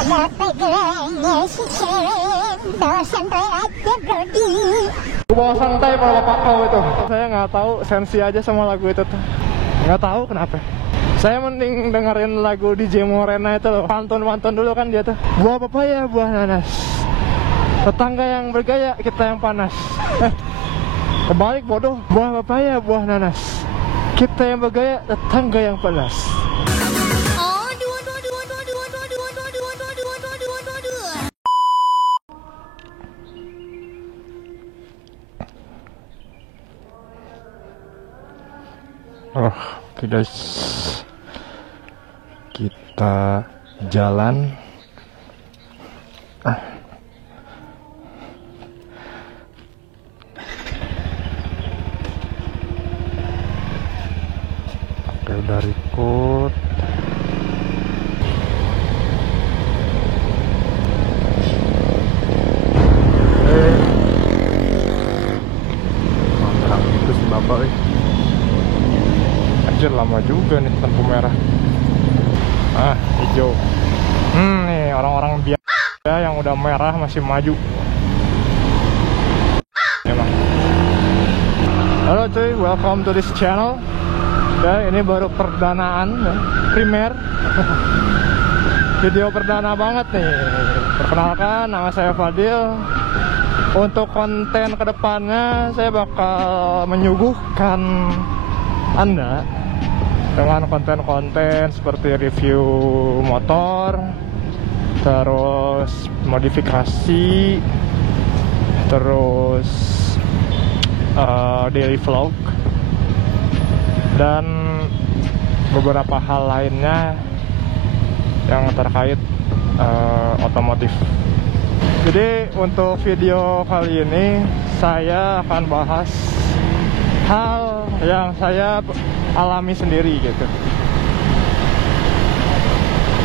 Bawa santai kalau bapak kau itu. Saya nggak tahu, sensi aja sama lagu itu tuh. Nggak tahu kenapa. Saya mending dengerin lagu DJ Morena itu loh. Pantun-pantun dulu kan dia tuh. Buah papaya, buah nanas. Tetangga yang bergaya, kita yang panas. Kebalik bodoh. Buah papaya, buah nanas. Kita yang bergaya, tetangga yang panas. Oke guys, kita jalan. Oke, udah record. Mantap itu si bapak. Anjir, lama juga nih lampu merah. Hijau. Nih orang-orang biasa yang udah merah masih maju. Emang. Halo cuy, welcome to this channel. Ya, ini baru perdanaan, primer. Video perdana banget nih. Perkenalkan, nama saya Fadil. Untuk konten kedepannya saya bakal menyuguhkan Anda dengan konten-konten seperti review motor, terus modifikasi, terus daily vlog, dan beberapa hal lainnya yang terkait otomotif. Jadi untuk video kali ini saya akan bahas hal yang saya alami sendiri gitu.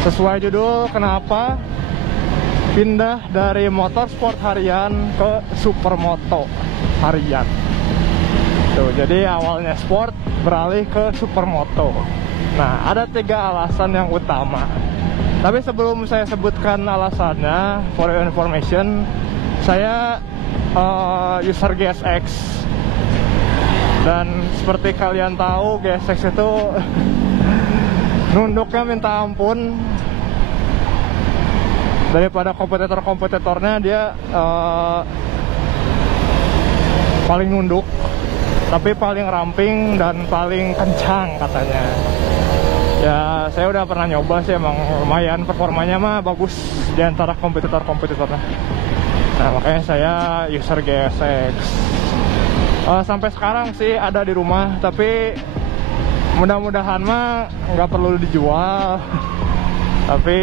Sesuai judul, kenapa pindah dari motorsport harian ke supermoto harian. Tuh, jadi awalnya sport beralih ke supermoto. Nah, ada 3 alasan yang utama. Tapi sebelum saya sebutkan alasannya, for your information, saya user GSX. Dan seperti kalian tahu, GSX itu nunduknya minta ampun. Daripada kompetitor-kompetitornya, dia paling nunduk, tapi paling ramping dan paling kencang katanya. Ya, saya udah pernah nyoba sih, emang lumayan performanya mah bagus di antara kompetitor-kompetitornya. Nah, makanya saya user GSX. Sampai sekarang sih ada di rumah, tapi mudah-mudahan mah nggak perlu dijual. Tapi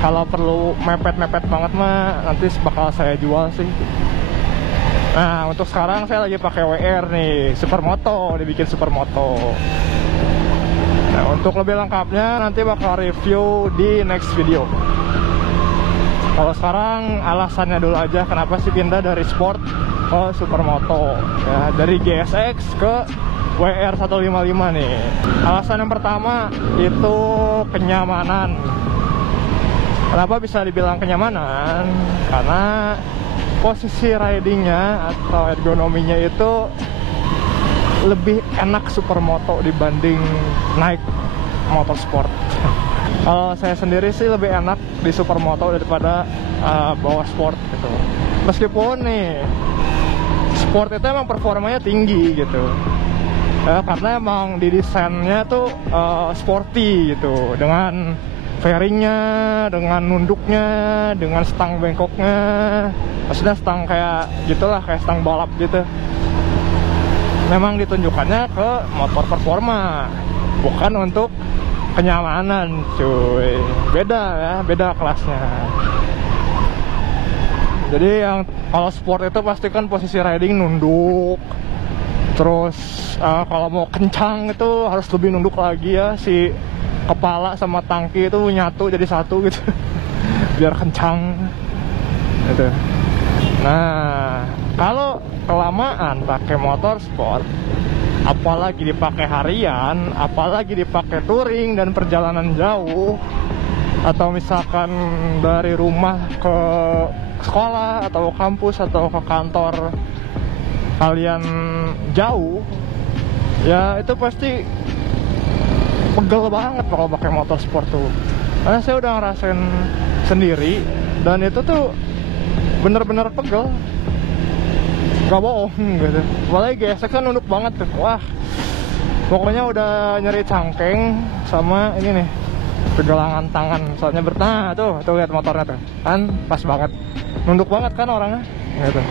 kalau perlu mepet-mepet banget mah nanti bakal saya jual sih. Nah, untuk sekarang saya lagi pakai WR nih, supermoto, dibikin supermoto. Nah, untuk lebih lengkapnya nanti bakal review di next video. Kalau sekarang alasannya dulu aja kenapa sih pindah dari sport ke supermoto, ya, dari GSX ke WR155 nih. Alasan yang pertama itu kenyamanan. Kenapa bisa dibilang kenyamanan? Karena posisi ridingnya atau ergonominya itu lebih enak supermoto dibanding naik motorsport. Kalau saya sendiri sih lebih enak di supermoto daripada bawa sport gitu. Meskipun nih sport itu emang performanya tinggi gitu, karena emang didesainnya tuh sporty gitu, dengan fairingnya, dengan nunduknya, dengan stang bengkoknya. Maksudnya stang kayak gitulah, kayak stang balap gitu. Memang ditunjukkannya ke motor performa, bukan untuk kenyamanan cuy. Beda ya, beda kelasnya. Jadi yang kalau sport itu pasti kan posisi riding nunduk. Terus kalau mau kencang itu harus lebih nunduk lagi ya, si kepala sama tangki itu nyatu jadi satu gitu. Biar kencang gitu. Nah, kalau kelamaan pakai motor sport, apalagi dipakai harian, apalagi dipakai touring dan perjalanan jauh, atau misalkan dari rumah ke sekolah atau kampus atau ke kantor kalian jauh, ya itu pasti pegel banget kalau pakai motor sport tuh. Karena saya udah ngerasain sendiri dan itu tuh bener-bener pegel, gak bohong gitu. Apalagi gesek kan nunduk banget tuh, wah pokoknya udah nyeri cangkeng sama ini nih, pergelangan tangan. Soalnya tuh lihat motornya tuh kan pas banget, nunduk banget kan orangnya gitu.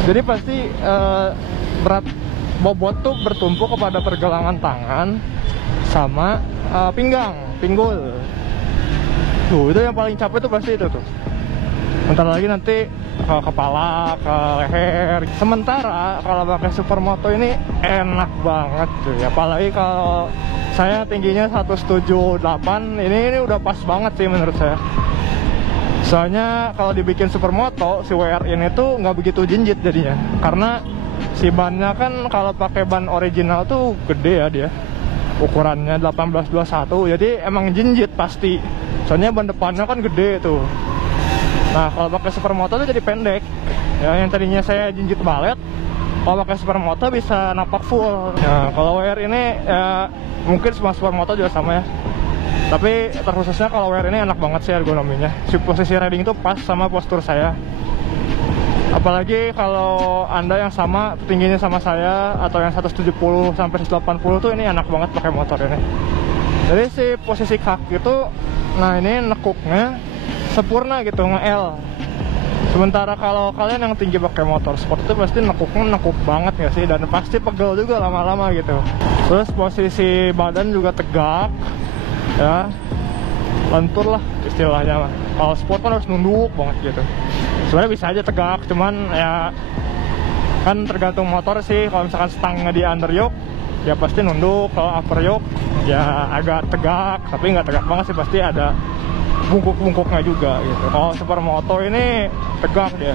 Jadi pasti berat bobot tuh bertumpu kepada pergelangan tangan sama pinggul. Tuh itu yang paling capek tuh pasti itu tuh. Bentar lagi nanti ke kepala, ke leher. Sementara kalau pakai supermoto ini enak banget tuh ya. Apalagi kalau saya tingginya 178, ini udah pas banget sih menurut saya. Soalnya kalau dibikin supermoto, si WR ini tuh nggak begitu jinjit jadinya. Karena si bannya kan kalau pakai ban original tuh gede ya dia. Ukurannya 1821, jadi emang jinjit pasti. Soalnya ban depannya kan gede tuh. Nah kalau pakai supermoto tuh jadi pendek. Ya, yang tadinya saya jinjit balet, kalau pakai supermoto bisa napak full. Nah kalau WR ini ya mungkin semua supermoto juga sama ya. Tapi terkhususnya kalau WR ini enak banget sih ergonominya. Si posisi riding itu pas sama postur saya. Apalagi kalau Anda yang sama tingginya sama saya atau yang 170 sampai 180 tuh ini enak banget pakai motor ini. Jadi si posisi kaki itu, nah ini nekuknya sempurna gitu, nge-L. Sementara kalau kalian yang tinggi pakai motor sport itu pasti nekuknya nekuk banget gak sih, dan pasti pegel juga lama-lama gitu. Terus posisi badan juga tegak ya, lentur lah istilahnya mah. Kalau sport kan harus nunduk banget gitu. Sebenarnya bisa aja tegak, cuman ya kan tergantung motor sih. Kalau misalkan stangnya di under yoke ya pasti nunduk, kalau upper yoke ya agak tegak, tapi nggak tegak banget sih, pasti ada bungkuk-bungkuknya juga gitu. Kalau supermoto ini tegak dia,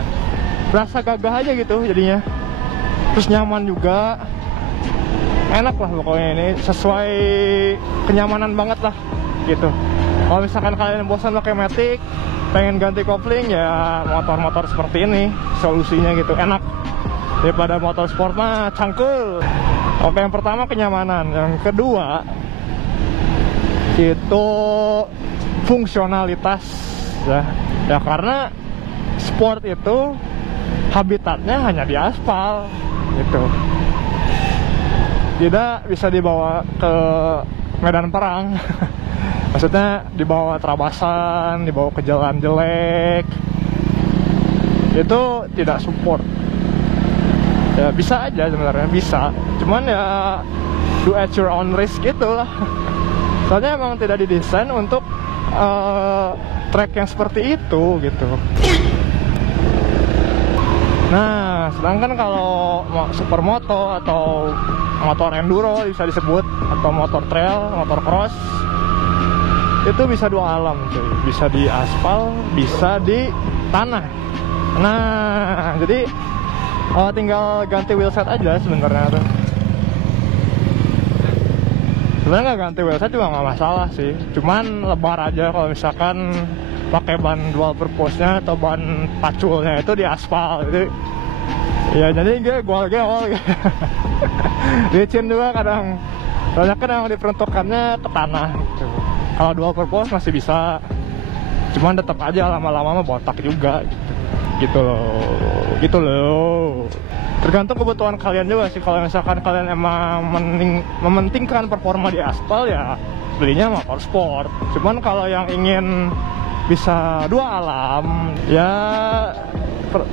berasa gagah aja gitu jadinya. Terus nyaman juga, enak lah pokoknya, ini sesuai kenyamanan banget lah gitu. Kalau misalkan kalian bosan pakai matic, pengen ganti kopling, ya motor-motor seperti ini solusinya gitu, enak daripada motor sport mah cangkel. Oke, yang pertama kenyamanan, yang kedua itu fungsionalitas ya karena sport itu habitatnya hanya di aspal gitu, tidak bisa dibawa ke medan perang. Maksudnya dibawa terabasan, dibawa ke jalan jelek, itu tidak support. Ya bisa aja sebenarnya, bisa, cuman ya do at your own risk gitu lah. Soalnya emang tidak didesain untuk track yang seperti itu gitu. Nah, sedangkan kalau supermoto atau motor enduro bisa disebut, atau motor trail, motor cross, itu bisa dua alam cuy. Bisa di aspal, bisa di tanah. Nah, jadi tinggal ganti wheelset aja sebenarnya tuh. Sebenarnya nggak ganti wheelset juga nggak masalah sih, cuman lebar aja kalau misalkan pakai ban dual purpose-nya atau ban paculnya itu di aspal gitu. Ya jadi gue gol-gol gitu. Licin juga kadang, soalnya kan yang diperuntukkannya ke tanah gitu. Kalau dual purpose masih bisa, cuman tetap aja lama-lama mah botak juga gitu loh. Tergantung kebutuhan kalian juga sih. Kalau misalkan kalian emang mementingkan performa di aspal, ya belinya motor sport. Cuman kalau yang ingin bisa dua alam, ya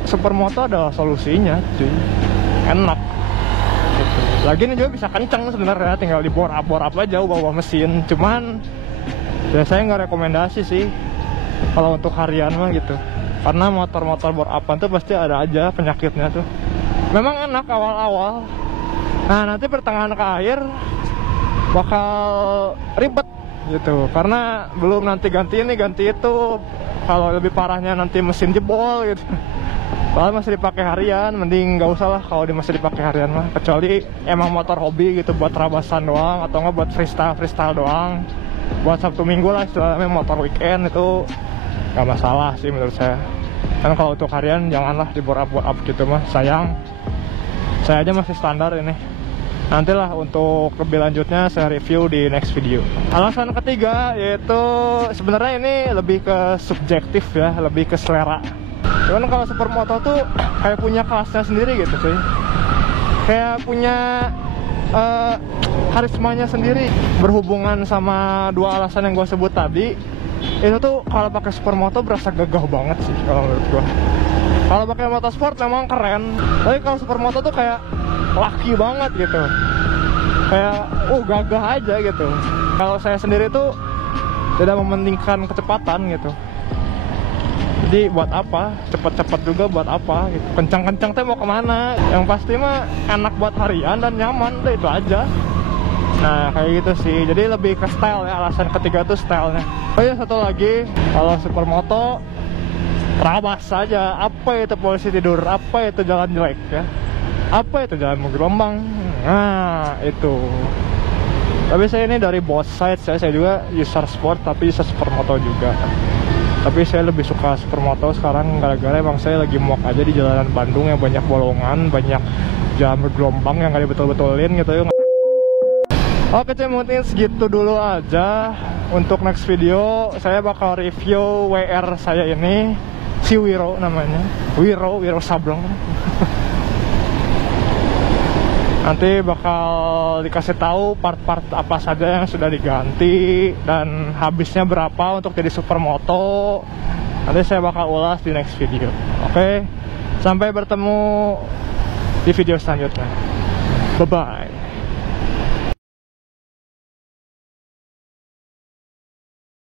supermoto adalah solusinya cuy, enak gitu. Lagi ini juga bisa kenceng sebenarnya, tinggal di bore up aja bawa mesin. Cuman ya saya nggak rekomendasi sih kalau untuk harian mah gitu, karena motor-motor bore upan tuh pasti ada aja penyakitnya tuh. Memang enak awal-awal, nah nanti pertengahan ke akhir bakal ribet gitu, karena belum nanti ganti ini ganti itu. Kalau lebih parahnya nanti mesin jebol gitu. Kalau masih dipakai harian, mending nggak usah lah kalau masih dipakai harian mah, kecuali emang motor hobi gitu buat terabasan doang atau nggak buat freestyle doang. buat Sabtu Minggu lah istilahnya, motor weekend itu nggak masalah sih menurut saya. Kan kalau untuk harian janganlah di-bore up gitu mah, sayang. Saya aja masih standar ini. Nantilah untuk lebih lanjutnya saya review di next video. Alasan ketiga yaitu sebenarnya ini lebih ke subjektif ya, lebih ke selera. Cuman kalau supermoto tuh kayak punya kelasnya sendiri gitu cuy. Kayak punya karismanya sendiri. Berhubungan sama dua alasan yang gue sebut tadi, itu tuh kalau pakai supermoto berasa gagah banget sih kalau menurut gue. Kalau pakai motorsport memang keren, tapi kalau supermoto tuh kayak laki banget gitu, kayak gagah aja gitu. Kalau saya sendiri tuh tidak mementingkan kecepatan gitu, jadi buat apa cepet-cepet juga, buat apa gitu. Kencang-kencang teh mau kemana, yang pasti mah enak buat harian dan nyaman deh, itu aja. Nah kayak gitu sih, jadi lebih ke style ya. Alasan ketiga tuh stylenya. Oh iya, satu lagi, kalau supermoto terabas saja. Apa itu polisi tidur, apa itu jalan jelek ya, apa itu jalan menggelombang. Nah itu. Tapi saya ini dari both sides ya. Saya juga user sport tapi user supermoto juga. Tapi saya lebih suka supermoto sekarang gara-gara emang saya lagi muak aja di jalanan Bandung yang banyak bolongan, banyak jalan bergelombang yang gak dibetul-betulin gitu ya. Oke cuy, mungkin segitu dulu aja. Untuk next video saya bakal review WR saya ini, si Wiro namanya, Wiro Sableng. Nanti bakal dikasih tahu part-part apa saja yang sudah diganti dan habisnya berapa untuk jadi supermoto. Nanti saya bakal ulas di next video. Oke, sampai bertemu di video selanjutnya. Bye bye.